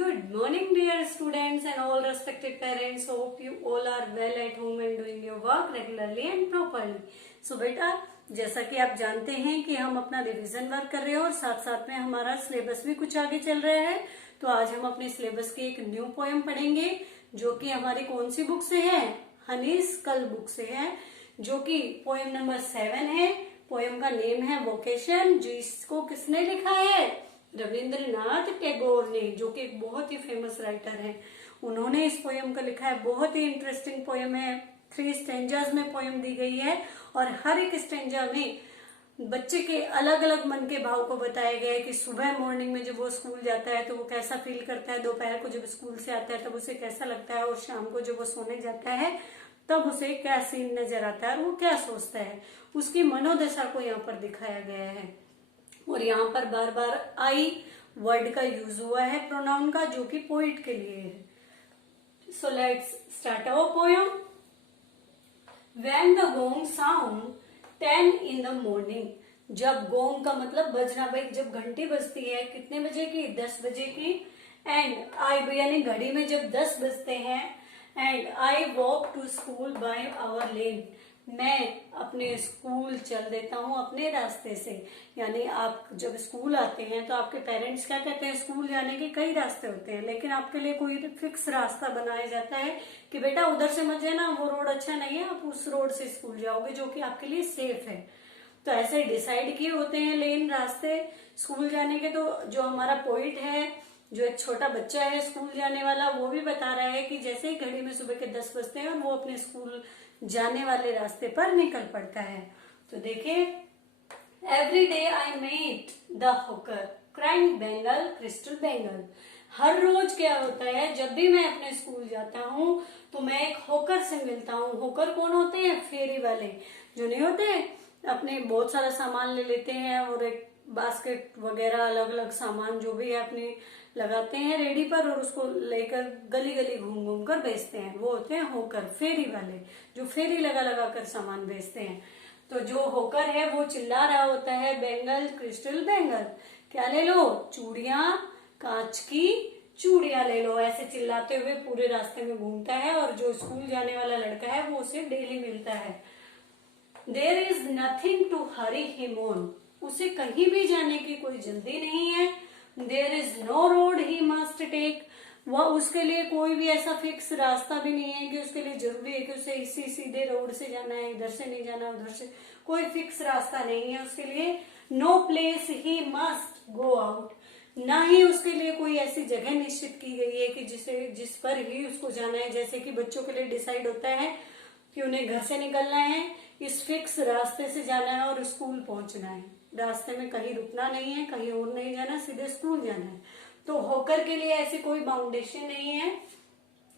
Good morning, dear students and all respected parents. Hope you all are well at home and doing your work regularly and properly. So बेटा, जैसा कि आप जानते हैं कि हम अपना रिवीजन वर्क कर रहे हैं और साथ साथ में हमारा सिलेबस भी कुछ आगे चल रहा है। तो आज हम अपने सिलेबस की एक न्यू पोएम पढ़ेंगे जो कि हमारी कौन सी बुक से है? हनीस कल बुक से है, जो कि पोएम नंबर 7 है। पोएम का नेम है वोकेशन, जिसको किसने लिखा है? रविंद्रनाथ टैगोर ने, जो कि एक बहुत ही फेमस राइटर हैं। उन्होंने इस पोएम को लिखा है। बहुत ही इंटरेस्टिंग पोएम है। 3 स्टेंजाज में पोएम दी गई है और हर एक स्टेंजा में बच्चे के अलग अलग मन के भाव को बताया गया है कि सुबह मॉर्निंग में जब वो स्कूल जाता है तो वो कैसा फील करता है, दोपहर को जब स्कूल से आता है तब उसे कैसा लगता है, और शाम को जब वो सोने जाता है तब उसे क्या सीन नजर आता है और वो क्या सोचता है। उसकी मनोदशा को यहाँ पर दिखाया गया है। और यहाँ पर बार बार आई वर्ड का यूज हुआ है प्रोनाउन का, जो कि पोइट के लिए है। So let's start our poem. When the gong sound 10 in the morning, जब गोंग का मतलब बजना, भाई जब घंटी बजती है कितने बजे की? 10 बजे की। एंड आई यानी घड़ी में जब 10 बजते हैं। And I walk to school by our lane, मैं अपने स्कूल चल देता हूँ अपने रास्ते से। यानी आप जब स्कूल आते हैं तो आपके पेरेंट्स क्या कहते हैं? स्कूल जाने के कई रास्ते होते हैं, लेकिन आपके लिए कोई फिक्स रास्ता बनाया जाता है कि बेटा उधर से मत जाना, वो रोड अच्छा नहीं है, आप उस रोड से स्कूल जाओगे जो कि आपके लिए सेफ है। तो ऐसे डिसाइड किए होते हैं लेन, रास्ते स्कूल जाने के। तो जो हमारा पोइट है, जो एक छोटा बच्चा है स्कूल जाने वाला, वो भी बता रहा है कि जैसे ही घड़ी में सुबह के 10 बजते हैं वो अपने स्कूल जाने वाले रास्ते पर निकल पड़ता है। तो देखिए, every day I meet the hawker crying bangle crystal bangle. हर रोज क्या होता है, जब भी मैं अपने स्कूल जाता हूँ तो मैं एक हॉकर से मिलता हूँ। हॉकर कौन होते हैं? फेरी वाले, जो नहीं होते अपने बहुत सारा सामान ले लेते हैं और एक बास्केट वगैरह अलग अलग सामान जो भी है अपने लगाते हैं रेडी पर और उसको लेकर गली गली घूम घूम कर बेचते हैं। वो होते हैं होकर, फेरी वाले, जो फेरी लगा लगा कर सामान बेचते हैं। तो जो होकर है वो चिल्ला रहा होता है बेंगल क्रिस्टल बेंगल, क्या ले लो? चूड़ियां, कांच की चूड़ियां ले लो। ऐसे चिल्लाते हुए पूरे रास्ते में घूमता है और जो स्कूल जाने वाला लड़का है वो उसे डेली मिलता है। There is nothing to hurry him on, उसे कहीं भी जाने की कोई जल्दी नहीं है। There is no road he must take, वह उसके लिए कोई भी ऐसा फिक्स रास्ता भी नहीं है कि उसके लिए जरूरी है कि उसे इसी सीधे रोड से जाना है, इधर से नहीं जाना, उधर से। कोई फिक्स रास्ता नहीं है उसके लिए। No place he must go out, ना ही उसके लिए कोई ऐसी जगह निश्चित की गई है कि जिस पर ही उसको जाना है। जैसे कि बच्चों के लिए डिसाइड होता है कि उन्हें घर से निकलना है, इस फिक्स रास्ते से जाना है और स्कूल पहुंचना है। रास्ते में कहीं रुकना नहीं है, कहीं और नहीं जाना, सीधे स्कूल जाना है। तो होकर के लिए ऐसी कोई बाउंडेशन नहीं है।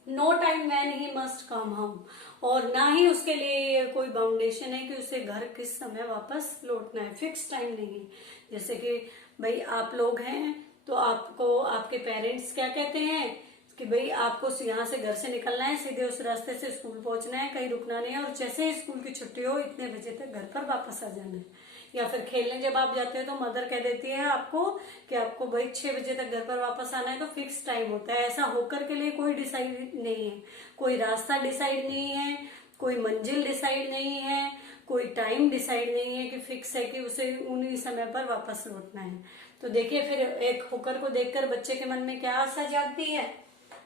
No time when he must come home, और ना ही उसके लिए कोई बाउंडेशन है कि उसे घर किस समय वापस लौटना है। फिक्स टाइम नहीं है। जैसे कि भाई आप लोग हैं तो आपको आपके पेरेंट्स क्या कहते हैं कि भाई आपको यहाँ से घर से निकलना है, सीधे उस रास्ते से स्कूल पहुंचना है, कहीं रुकना नहीं है, और जैसे ही स्कूल की छुट्टी हो इतने बजे तक घर पर वापस आ जाना है। या फिर खेलने जब आप जाते हो तो मदर कह देती है आपको कि आपको भाई 6 बजे तक घर पर वापस आना है, तो फिक्स टाइम होता है। ऐसा होकर के लिए कोई डिसाइड नहीं है, कोई रास्ता डिसाइड नहीं है, कोई मंजिल डिसाइड नहीं है, कोई टाइम डिसाइड नहीं है कि फिक्स है कि उसे उन्हीं समय पर वापस लौटना है। तो देखिए, फिर एक होकर को देखकर बच्चे के मन में क्या आशा जागती है?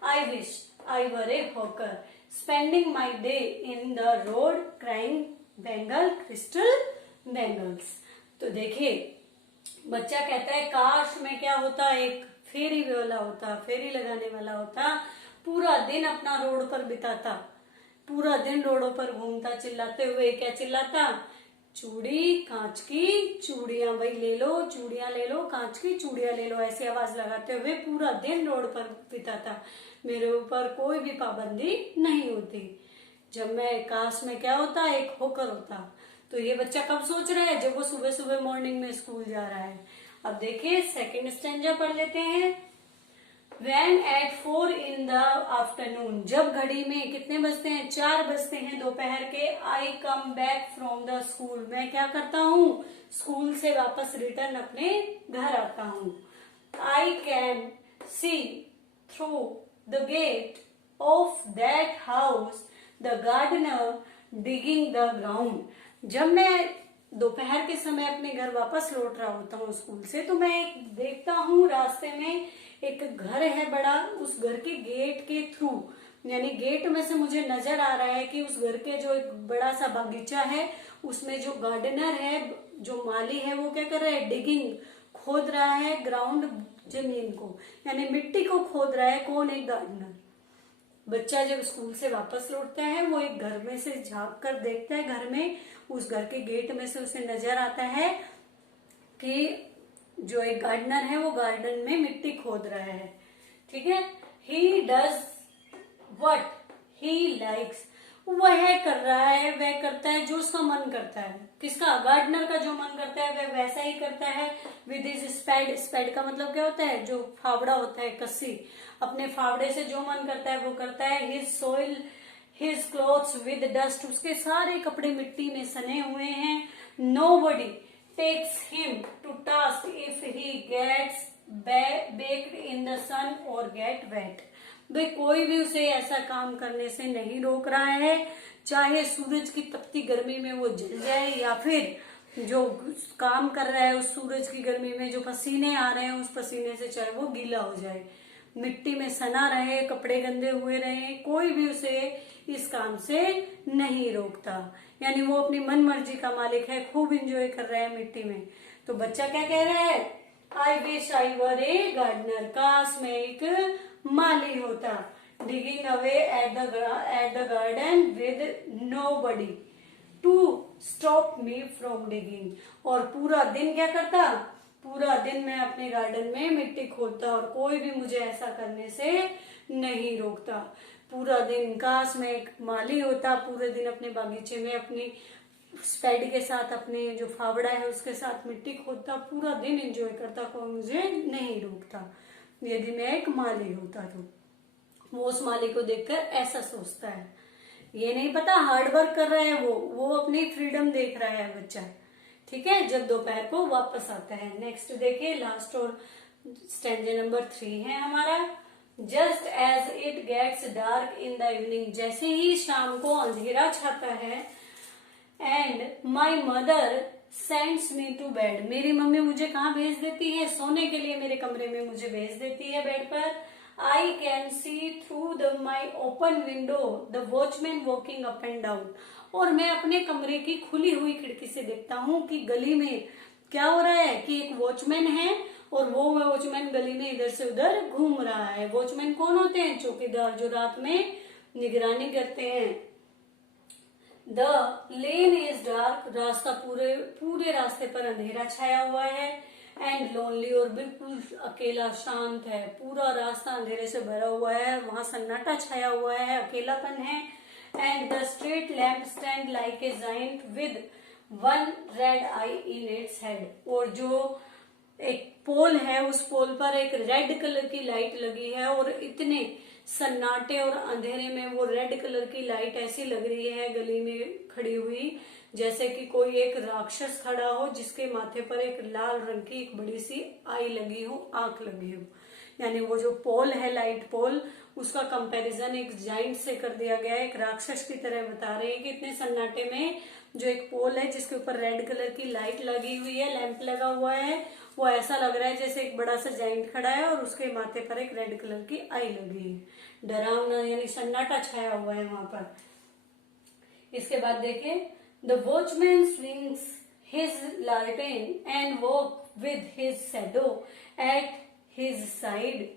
I wish I were a hawker, spending my day in the road crying Bengal crystal bangles। तो देखिए, बच्चा कहता है काश मैं क्या होता, एक फेरी वाला होता, फेरी लगाने वाला होता, पूरा दिन अपना रोड पर बिताता, पूरा दिन रोडों पर घूमता, चिल्लाते हुए क्या चिल्लाता? चूड़ी कांच की चूड़ियां, भाई ले लो चूड़ियां, ले लो कांच की चूड़ियां ले लो, ऐसी आवाज लगाते हुए पूरा दिन रोड पर बिताता। मेरे ऊपर कोई भी पाबंदी नहीं होती। जब मैं काश में क्या होता, एक होकर होता। तो ये बच्चा कब सोच रहा है? जब वो सुबह सुबह मॉर्निंग में स्कूल जा रहा है। अब देखिए सेकंड स्टेंजा पढ़ लेते हैं। When at 4 in the afternoon, जब घड़ी में कितने बजते हैं? 4 बजते हैं दोपहर के। I come back from the school, मैं क्या करता हूँ? स्कूल से वापस रिटर्न अपने घर आता हूँ। I can see through the gate of that house, the gardener digging the ground. जब मैं दोपहर के समय अपने घर वापस लौट रहा होता हूँ स्कूल से, तो मैं देखता हूँ रास्ते में एक घर है बड़ा, उस घर के गेट के थ्रू, यानी गेट में से मुझे नजर आ रहा है कि उस घर के जो एक बड़ा सा बागीचा है उसमें जो गार्डनर है, जो माली है, वो क्या कर रहा है, डिगिंग, खोद रहा है ग्राउंड, जमीन को, यानी मिट्टी को खोद रहा है। कौन? एक गार्डनर। बच्चा जब स्कूल से वापस लौटता है वो एक घर में से झांक कर देखता है, घर में, उस घर के गेट में से उसे नजर आता है कि जो एक गार्डनर है वो गार्डन में मिट्टी खोद रहा है। ठीक है। He does what he likes, वह कर रहा है, वह करता है जो उसका मन करता है। किसका? गार्डनर का जो मन करता है वह वैसा ही करता है। विद हिज स्पैड, स्पैड का मतलब क्या होता है? जो फावड़ा होता है, कस्सी, अपने फावड़े से जो मन करता है वो करता है। His soil his clothes with dust, उसके सारे कपड़े मिट्टी में सने हुए हैं। Nobody takes him to task if he gets baked in the sun और गेट वेट, भाई कोई भी उसे ऐसा काम करने से नहीं रोक रहा है, चाहे सूरज की तपती गर्मी में वो जल जाए या फिर जो काम कर रहा है उस सूरज की गर्मी में जो पसीने आ रहे हैं उस पसीने से चाहे वो गीला हो जाए, मिट्टी में सना रहे, कपड़े गंदे हुए रहे, कोई भी उसे इस काम से नहीं रोकता। यानी वो अपनी मन मर्जी का मालिक है, खूब इंजॉय कर रहा है मिट्टी में। तो बच्चा क्या कह रहा है? I wish I were A gardener, काश मैं एक माली होता। Digging away at the garden with nobody to stop me from digging, और पूरा दिन क्या करता? पूरा दिन मैं अपने गार्डन में मिट्टी खोदता और कोई भी मुझे ऐसा करने से नहीं रोकता। पूरा दिन, काश मैं एक माली होता, पूरे दिन अपने बागीचे में अपनी स्पैड के साथ, अपने जो फावड़ा है उसके साथ मिट्टी खोदता, पूरा दिन एंजॉय करता, कोई मुझे नहीं रोकता। यदि मैं एक माली होता तो वो उस माली को देखकर ऐसा सोचता है। ये नहीं पता हार्ड वर्क कर रहा है वो अपनी फ्रीडम देख रहा है बच्चा। ठीक है। जब दोपहर को वापस आता है। नेक्स्ट देखिए, लास्ट और स्टैंजा नंबर 3 है हमारा। Just as it gets dark in the evening, जैसे ही शाम को अंधेरा छाता है, and my mother sends me to bed, मेरी मम्मी मुझे कहाँ भेज देती है? सोने के लिए मेरे कमरे में मुझे भेज देती है, बेड पर। I can see through the my open window the watchman walking up and down, और मैं अपने कमरे की खुली हुई खिड़की से देखता हूँ कि गली में क्या हो रहा है, कि एक वॉचमैन है और वो वॉचमैन गली में इधर से उधर घूम रहा है। वॉचमैन कौन होते हैं? चौकीदार, जो रात में निगरानी करते हैं। द लेन इज डार्क, रास्ता पूरे रास्ते पर अंधेरा छाया हुआ है। एंड लोनली, और बिल्कुल अकेला, शांत है, पूरा रास्ता अंधेरे से भरा हुआ है, वहां सन्नाटा छाया हुआ है, अकेलापन है। And the street lamp stand like a giant with one red I in its head, और जो एक पोल है उस पोल पर एक रेड कलर की लाइट लगी है, और इतने सन्नाटे और अंधेरे में वो रेड कलर की लाइट ऐसी लग रही है गली में खड़ी हुई जैसे कि कोई एक राक्षस खड़ा हो जिसके माथे पर एक लाल रंग की एक बड़ी सी आई लगी हो, आंख लगी हो। यानी वो जो पोल है, लाइट पोल, उसका कंपैरिजन एक जाइंट से कर दिया गया है, एक राक्षस की तरह बता रहे हैं कि इतने सन्नाटे में जो एक पोल है जिसके ऊपर रेड कलर की लाइट लगी हुई है, लैंप लगा हुआ है, वो ऐसा लग रहा है जैसे एक बड़ा सा जाइंट खड़ा है और उसके माथे पर एक रेड कलर की आई लगी है। डरावना यानी सन्नाटा छाया हुआ है वहां पर। इसके बाद देखें, द वॉचमैन स्विंग्स हिज लालटेन and walk with his shadow at his side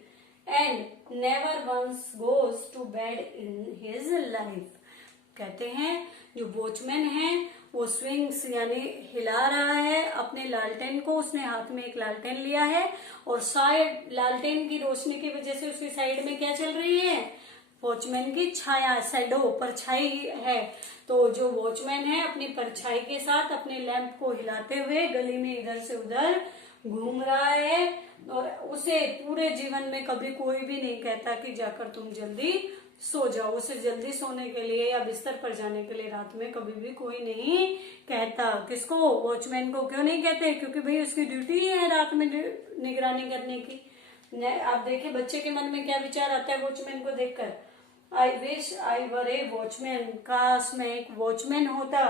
and never once goes to bed in his life. कहते हैं जो वॉचमैन है वो स्विंग्स यानी हिला रहा है अपने लालटेन को, उसने हाथ में एक लालटेन लिया है और शायद लालटेन की रोशनी की वजह से उसकी साइड में क्या चल रही है? वॉचमैन की छाया, शैडो, परछाई है। तो जो वॉचमैन है अपनी परछाई के साथ अपने लैंप को हिलाते हुए गली में इधर से उधर घूम रहा है, और उसे पूरे जीवन में कभी कोई भी नहीं कहता कि जाकर तुम जल्दी सो जाओ। उसे जल्दी सोने के लिए या बिस्तर पर जाने के लिए रात में कभी भी कोई नहीं कहता। किसको? वॉचमैन को। क्यों नहीं कहते? क्योंकि भाई उसकी ड्यूटी ही है रात में निगरानी करने की। आप देखिए बच्चे के मन में क्या विचार आता है वॉचमैन को देखकर। I wish I were A watchman, काश मैं एक वॉचमैन होता,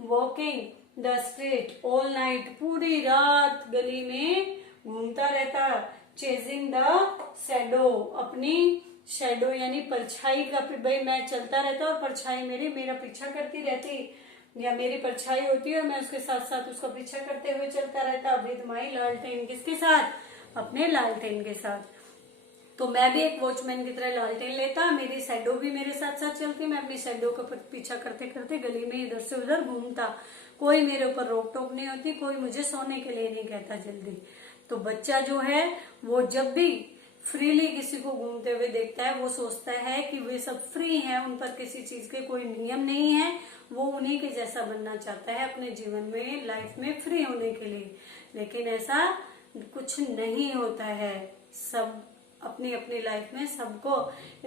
walking the street all night, पूरी रात गली में घूमता रहता, चेजिंग द शैडो, अपनी शैडो यानी परछाई का, भाई मैं चलता रहता और परछाई मेरा पीछा करती रहती, या मेरी परछाई होती है और मैं उसके साथ साथ उसका पीछा करते हुए चलता रहता, विद माई लालटेन, किसके साथ, अपने लालटेन के साथ। तो मैं भी एक वॉचमैन की तरह लालटेन लेता, मेरी शैडो भी मेरे साथ साथ चलती, मैं अपनी शैडो का पीछा करते करते गली में इधर से उधर घूमता, कोई मेरे ऊपर रोक टोक नहीं होती, कोई मुझे सोने के लिए नहीं कहता जल्दी। तो बच्चा जो है वो जब भी फ्रीली किसी को घूमते हुए देखता है वो सोचता है कि वे सब फ्री हैं, उन पर किसी चीज के कोई नियम नहीं है, वो उन्हीं के जैसा बनना चाहता है अपने जीवन में, लाइफ में फ्री होने के लिए। लेकिन ऐसा कुछ नहीं होता है, सब अपनी अपनी लाइफ में सबको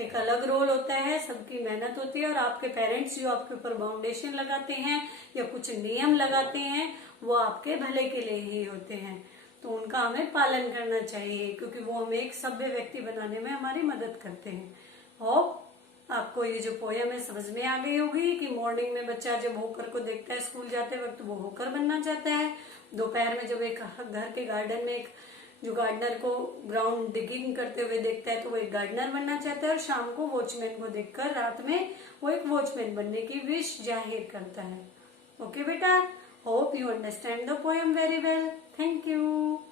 एक अलग रोल होता है, सबकी मेहनत होती है, और आपके पेरेंट्स जो आपके ऊपर बाउंडेशन लगाते हैं या कुछ नियम लगाते हैं वो आपके भले के लिए ही होते हैं, तो उनका हमें पालन करना चाहिए, क्योंकि वो हमें एक सभ्य व्यक्ति बनाने में हमारी मदद करते हैं। होप आपको ये जो पोयम है समझ में आ गई होगी कि मॉर्निंग में बच्चा जब होकर को देखता है स्कूल जाते वक्त वो होकर बनना चाहता है, दोपहर में जब एक घर के गार्डन में एक जो गार्डनर को ग्राउंड डिगिंग करते हुए देखता है तो वो एक गार्डनर बनना चाहता है, और शाम को वॉचमैन को देखकर रात में वो एक वॉचमैन बनने की विश जाहिर करता है। ओके बेटा, hope you understand the poem very well. Thank you.